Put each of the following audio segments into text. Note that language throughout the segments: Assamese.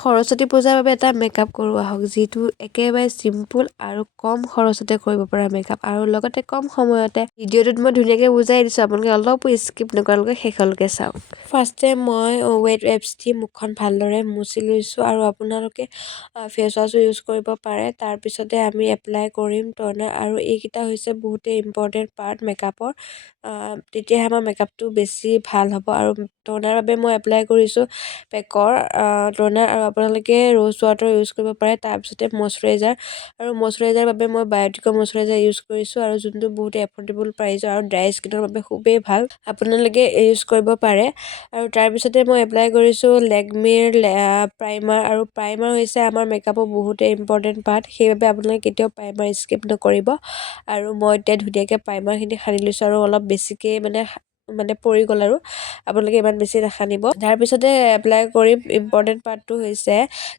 সৰস্বতী পূজাৰ বাবে এটা মেকআপ কৰোঁ আহক, যিটো একেবাৰে চিম্পুল আৰু কম খৰচতে কৰিব পৰা মেকআপ আৰু লগতে কম সময়তে। ভিডিঅ'টোত মই ধুনীয়াকৈ বুজাই দিছোঁ, আপোনালোকে অলপো স্কিপ নকৰাকৈ শেষলৈকে চাওক। ফাৰ্ষ্টে মই ৱেট ৱেপছ দি মুখখন ভালদৰে মুচি লৈছোঁ আৰু আপোনালোকে ফেচ ৱাছো ইউজ কৰিব পাৰে। তাৰপিছতে আমি এপ্লাই কৰিম ট'নাৰ, আৰু এইকেইটা হৈছে বহুতেই ইম্পৰ্টেণ্ট পাৰ্ট মেকআপৰ। তেতিয়াহে আমাৰ মেকআপটো বেছি ভাল হ'ব। আৰু ট'নাৰ বাবে মই এপ্লাই কৰিছোঁ পেকৰ ট'নাৰ, আৰু আপোনালোকে ৰ'জ ৱাটাৰ ইউজ কৰিব পাৰে। তাৰপিছতে মইশ্চাৰাইজাৰ, আৰু মইশ্চাৰাইজাৰ বাবে মই বায়'টিকৰ মইশ্চাৰাইজাৰ ইউজ কৰিছোঁ, আৰু যোনটো বহুত এফৰ্ডেবল প্ৰাইজৰ আৰু ড্ৰাই স্কিনৰ বাবে খুবেই ভাল, আপোনালোকে ইউজ কৰিব পাৰে। আৰু তাৰপিছতে মই এপ্লাই কৰিছোঁ লেকমিৰ প্ৰাইমাৰ, আৰু প্ৰাইমাৰ হৈছে আমাৰ মেকআপৰ বহুতেই ইম্পৰ্টেণ্ট পাৰ্ট, সেইবাবে আপোনালোকে কেতিয়াও প্ৰাইমাৰ স্কিপ নকৰিব। আৰু মই এতিয়া ধুনীয়াকৈ প্ৰাইমাৰখিনি সানি লৈছোঁ, আৰু অলপ বেছিকৈ মানে পৰি গ'ল, আৰু আপোনালোকে ইমান বেছি নাসানিব। তাৰপিছতে এপ্লাই কৰিম ইম্পৰ্টেণ্ট পাৰ্টটো হৈছে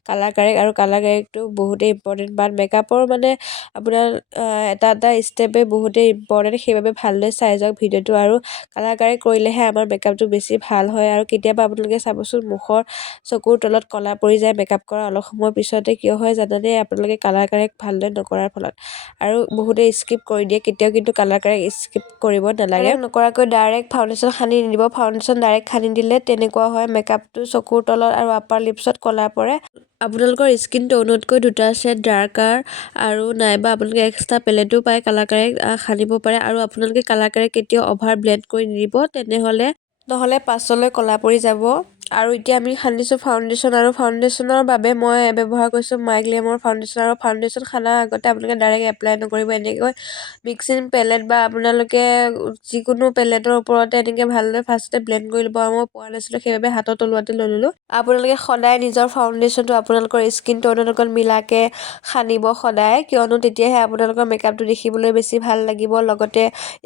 কালাৰ কাৰেক্ট, আৰু কালাৰ কাৰেক্টটো বহুতেই ইম্পৰ্টেণ্ট পাৰ্ট মেকআপৰ, মানে আপোনাৰ এটা এটা ষ্টেপেই বহুতেই ইম্পৰ্টেণ্ট, সেইবাবে ভালদৰে চাই যাওক ভিডিঅ'টো। আৰু কালাৰ কাৰেক্ট কৰিলেহে আমাৰ মেকআপটো বেছি ভাল হয়। আৰু কেতিয়াবা আপোনালোকে চাবচোন মুখৰ চকুৰ তলত ক'লা পৰি যায় মেকআপ কৰা অলপ সময়ৰ পিছতে, কিয় হয় জানেনে? আপোনালোকে কালাৰ কাৰেক্ট ভালদৰে নকৰাৰ ফলত। আৰু বহুতেই স্কিপ কৰি দিয়ে, কেতিয়াও কিন্তু কালাৰ কাৰেক্ট স্কিপ কৰিব নালাগে। নকৰাকৈ ডাইৰেক্ট ফাউণ্ডেশ্যন সানি নিদিব। ফাউণ্ডেশ্যন ডাইৰেক্ট সানি দিলে তেনেকুৱা হয়, মেকআপটো চকুৰ তলত আৰু আপাৰ লিপছত ক'লা পৰে। আপোনালোকৰ স্কিন টোনতকৈ দুটা শ্বেড ডাৰ্কাৰ আৰু নাইবা আপোনালোকে এক্সট্ৰা পেলেটো পাই কালাৰ কাৰেক্ট সানিব পাৰে। আৰু আপোনালোকে কালাৰ কাৰেক্ট কেতিয়াও অভাৰ ব্লেণ্ড কৰি নিদিব, নহ'লে পাছলৈ ক'লা পৰি যাব। আৰু এতিয়া আমি সানিছোঁ ফাউণ্ডেশ্যন, আৰু ফাউণ্ডেশ্যনৰ বাবে মই ব্যৱহাৰ কৰিছোঁ মাইগ্লেমৰ ফাউণ্ডেশ্যন। আৰু ফাউণ্ডেশ্যন সানাৰ আগতে আপোনালোকে ডাইৰেক্ট এপ্লাই নকৰিব, এনেকৈ মিক্সিং পেলেট বা আপোনালোকে যিকোনো পেলেটৰ ওপৰতে এনেকৈ ভালদৰে ফাৰ্ষ্টতে ব্লেণ্ড কৰি ল'ব। আৰু মই পোৱা নাছিলোঁ, সেইবাবে হাতৰ তলুৱাতে লৈ ল'লোঁ। আপোনালোকে সদায় নিজৰ ফাউণ্ডেশ্যনটো আপোনালোকৰ স্কিন টোনৰ লগত মিলাকৈ সানিব সদায়, কিয়নো তেতিয়াহে আপোনালোকৰ মেকআপটো দেখিবলৈ বেছি ভাল লাগিব, লগতে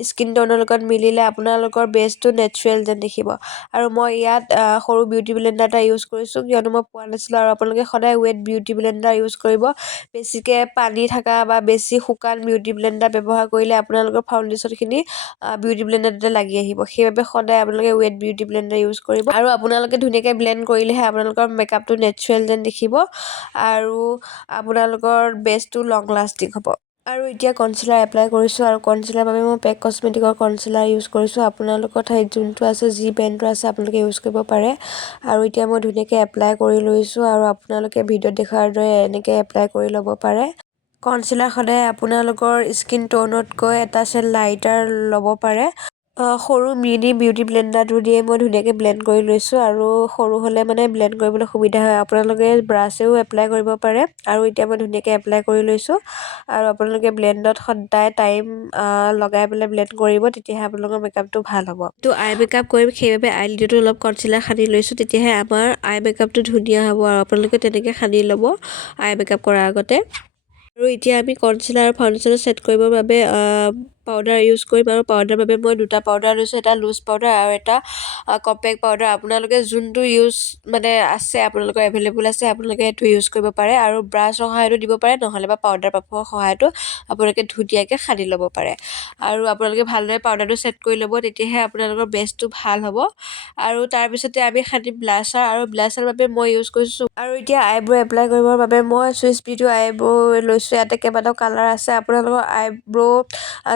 স্কিন টোনৰ লগত মিলিলে আপোনালোকৰ বেচটো নেচাৰেল যেন দেখিব। আৰু মই ইয়াত সৰু বিউটি ব্লেণ্ডাৰ এটা ইউজ কৰিছোঁ, কিয়নো মই পোৱা নাছিলোঁ। আৰু আপোনালোকে সদায় ৱেট বিউটি ব্লেণ্ডাৰ ইউজ কৰিব। বেছিকৈ পানী থকা বা বেছি শুকান বিউটি ব্লেণ্ডাৰ ব্যৱহাৰ কৰিলে আপোনালোকৰ ফাউণ্ডেশ্যনখিনি বিউটি ব্লেণ্ডাৰতে লাগি আহিব, সেইবাবে সদায় আপোনালোকে ৱেট বিউটি ব্লেণ্ডাৰ ইউজ কৰিব। আৰু আপোনালোকে ধুনীয়াকৈ ব্লেণ্ড কৰিলেহে আপোনালোকৰ মেকআপটো নেচাৰেল যেন দেখিব, আৰু আপোনালোকৰ বেচটো লং লাষ্টিং হ'ব। আৰু এতিয়া কনচিলাৰ এপ্লাই কৰিছোঁ, আৰু কনচিলাৰ বাবে মই পেক কছমেটিকৰ কনচিলাৰ ইউজ কৰিছোঁ। আপোনালোকৰ ঠাইত যোনটো আছে, যি ব্ৰেণ্ডৰ আছে আপোনালোকে ইউজ কৰিব পাৰে। আৰু এতিয়া মই ধুনীয়াকৈ এপ্লাই কৰি লৈছোঁ, আৰু আপোনালোকে ভিডিঅ'ত দেখুৱাৰ দৰে এনেকৈ এপ্লাই কৰি ল'ব পাৰে। কনচিলাৰ সদায় আপোনালোকৰ স্কিন টোনতকৈ এটা শ্বেড লাইটাৰ ল'ব পাৰে। সৰু মিনি বিউটি ব্লেণ্ডাৰটো দিয়ে মই ধুনীয়াকৈ ব্লেণ্ড কৰি লৈছোঁ, আৰু সৰু হ'লে মানে ব্লেণ্ড কৰিবলৈ সুবিধা হয়। আপোনালোকে ব্ৰাছেও এপ্লাই কৰিব পাৰে। আৰু এতিয়া মই ধুনীয়াকৈ এপ্লাই কৰি লৈছোঁ, আৰু আপোনালোকে ব্লেণ্ডত সদায় টাইম লগাই পেলাই ব্লেণ্ড কৰিব, তেতিয়াহে আপোনালোকৰ মেকআপটো ভাল হ'ব। তো আই মেকআপ কৰিম, সেইবাবে আইলিডতো অলপ কনচিলাৰ সানি লৈছোঁ, তেতিয়াহে আমাৰ আই মেকআপটো ধুনীয়া হ'ব। আৰু আপোনালোকে তেনেকৈ সানি ল'ব আই মেকআপ কৰাৰ আগতে। আৰু এতিয়া আমি কনচিলাৰ আৰু ফাউণ্ডেশ্যনত ছেট কৰিবৰ বাবে পাউডাৰ ইউজ কৰিম। আৰু পাউডাৰ বাবে মই দুটা পাউডাৰ লৈছোঁ, এটা লুজ পাউডাৰ আৰু এটা কম্পেক্ট পাউডাৰ। আপোনালোকে যোনটো আছে আপোনালোকৰ এভেইলেবল আছে, আপোনালোকে সেইটো ইউজ কৰিব পাৰে। আৰু ব্ৰাছৰ সহায়তো দিব পাৰে, নহ'লে বা পাউডাৰ পাফৰ সহায়তো আপোনালোকে ধুনীয়াকৈ সানি ল'ব পাৰে। আৰু আপোনালোকে ভালদৰে পাউডাৰটো ছেট কৰি ল'ব, তেতিয়াহে আপোনালোকৰ বেচটো ভাল হ'ব। আৰু তাৰপিছতে আমি সানিম ব্লাছাৰ, আৰু ব্লাছাৰ বাবে মই ইউজ কৰিছোঁ। আৰু এতিয়া আইব্ৰ' এপ্লাই কৰিবৰ বাবে মই চুইচ বিউটি আইব্ৰ' লৈছোঁ। ইয়াতে কেইবাটাও কালাৰ আছে, আপোনালোকৰ আইব্ৰ'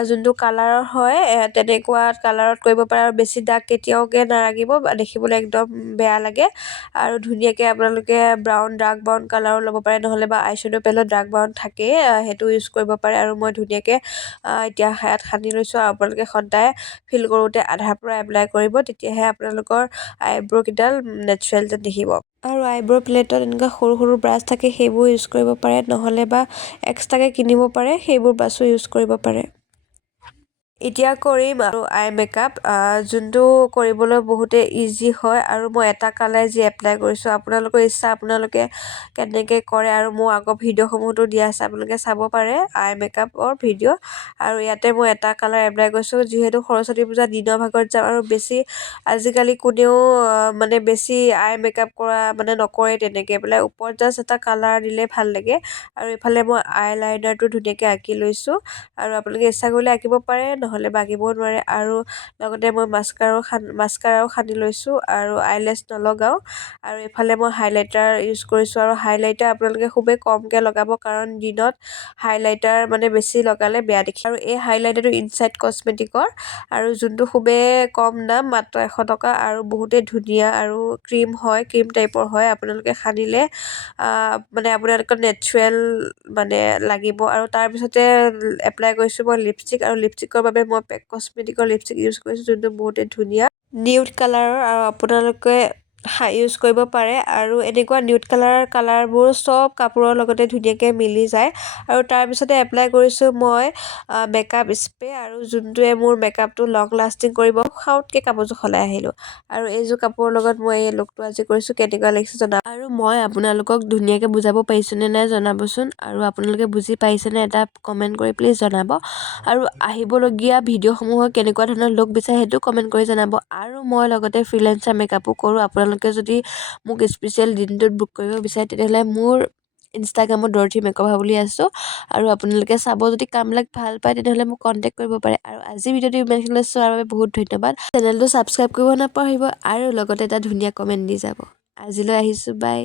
যোনটো কালাৰৰ হয় তেনেকুৱা কালাৰত কৰিব পাৰে। আৰু বেছি দাগ কেতিয়াওকে নাৰাখিব, দেখিবলৈ একদম বেয়া লাগে। আৰু ধুনীয়াকৈ আপোনালোকে ডাৰ্ক ব্ৰাউন কালাৰো ল'ব পাৰে, নহ'লে বা আইশ্বেডো পেলেটত ডাৰ্ক ব্ৰাউন থাকেই, সেইটো ইউজ কৰিব পাৰে। আৰু মই ধুনীয়াকৈ এতিয়া হাত সানি লৈছোঁ, আৰু আপোনালোকে সদায় ফিল কৰোঁতে আধাৰ পৰা এপ্লাই কৰিব, তেতিয়াহে আপোনালোকৰ আইব্ৰ'কেইডাল নেচাৰেল যেন দেখিব। আৰু আইব্ৰ' প্লেটত এনেকুৱা সৰু সৰু ব্ৰাছ থাকে, সেইবোৰ ইউজ কৰিব পাৰে, নহ'লে বা এক্সট্ৰাকৈ কিনিব পাৰে, সেইবোৰ ব্ৰাছো ইউজ কৰিব পাৰে। এতিয়া কৰিম আৰু আই মেকআপ, যোনটো কৰিবলৈ বহুতেই ইজি হয়। আৰু মই এটা কালাৰ যি এপ্লাই কৰিছোঁ, আপোনালোকৰ ইচ্ছা আপোনালোকে কেনেকৈ কৰে, আৰু মোৰ আগৰ ভিডিঅ'সমূহতো দিয়া আছে, আপোনালোকে চাব পাৰে আই মেকআপৰ ভিডিঅ'। আৰু ইয়াতে মই এটা কালাৰ এপ্লাই কৰিছোঁ, যিহেতু সৰস্বতী পূজা দিনৰ ভাগত যাম, আৰু আজিকালি কোনেও মানে বেছি আই মেকআপ কৰা মানে নকৰে তেনেকৈ বোলে, ওপৰত জাষ্ট এটা কালাৰ দিলে ভাল লাগে। আৰু এইফালে মই আই লাইনাৰটো ধুনীয়াকৈ আঁকি লৈছোঁ, আৰু আপোনালোকে ইচ্ছা কৰিলে আঁকিব পাৰে, নহ'লে বাগিবও নোৱাৰে। আৰু লগতে মই মাস্কাৰাও সানি লৈছোঁ আৰু আইলেছ নলগাওঁ। আৰু এইফালে মই হাইলাইটাৰ ইউজ কৰিছোঁ, আৰু হাইলাইটাৰ আপোনালোকে খুবেই কমকৈ লগাব, কাৰণ দিনত হাইলাইটাৰ মানে বেছি লগালে বেয়া দেখি। আৰু এই হাইলাইটাৰটো ইনচাইড কছমেটিকৰ, আৰু যোনটো খুবেই কম দাম, মাত্ৰ 100 টকা, আৰু বহুতেই ধুনীয়া আৰু ক্ৰীম হয়, ক্ৰীম টাইপৰ হয়। আপোনালোকে সানিলে মানে আপোনালোকৰ নেচাৰেল মানে লাগিব। আৰু তাৰপিছতে এপ্লাই কৰিছোঁ মই লিপষ্টিক, আৰু লিপষ্টিকৰ বাবে মই পেক কছমেটিকৰ লিপষ্টিক ইউজ কৰিছোঁ, যোনটো বহুতেই ধুনীয়া নিউড কালাৰৰ, আৰু আপোনালোকে ইউজ কৰিব পাৰে। আৰু এনেকুৱা নিউড কালাৰবোৰ চব কাপোৰৰ লগতে ধুনীয়াকৈ মিলি যায়। আৰু তাৰপিছতে এপ্লাই কৰিছোঁ মই মেকআপ স্প্ৰে, আৰু যোনটোৱে মোৰ মেকআপটো লং লাষ্টিং কৰিব। খাউতকৈ কাপোৰযোৰ সলাই আহিলোঁ, আৰু এইযোৰ কাপোৰৰ লগত মই এই লুকটো আজি কৰিছোঁ। কেনেকুৱা লাগিছে জনাব। আৰু মই আপোনালোকক ধুনীয়াকৈ বুজাব পাৰিছোঁনে নাই জনাবচোন, আৰু আপোনালোকে বুজি পাইছেনে এটা কমেণ্ট কৰি প্লিজ জনাব। আৰু আহিবলগীয়া ভিডিঅ'সমূহৰ কেনেকুৱা ধৰণৰ লুক বিচাৰে সেইটো কমেণ্ট কৰি জনাব। আৰু মই লগতে ফ্ৰিলেন্সাৰ মেকআপো কৰোঁ। আপোনালোকে যদি মোক স্পেচিয়েল দিনটোত বুক কৰিব বিচাৰে, তেতিয়াহ'লে মোৰ ইনষ্টাগ্ৰামত ডৰথি মেকআপ বুলি আছোঁ, আৰু আপোনালোকে চাব। যদি কামবিলাক ভাল পায় তেতিয়াহ'লে মোক কণ্টেক্ট কৰিব পাৰে। আৰু আজি ভিডিঅ'টো ইমানখিনিলৈ চোৱাৰ বাবে বহুত ধন্যবাদ। চেনেলটো ছাবস্ক্ৰাইব কৰিব নাপাহৰিব, আৰু লগতে এটা ধুনীয়া কমেণ্ট দি যাব। আজিলৈ আহিছোঁ, বাই।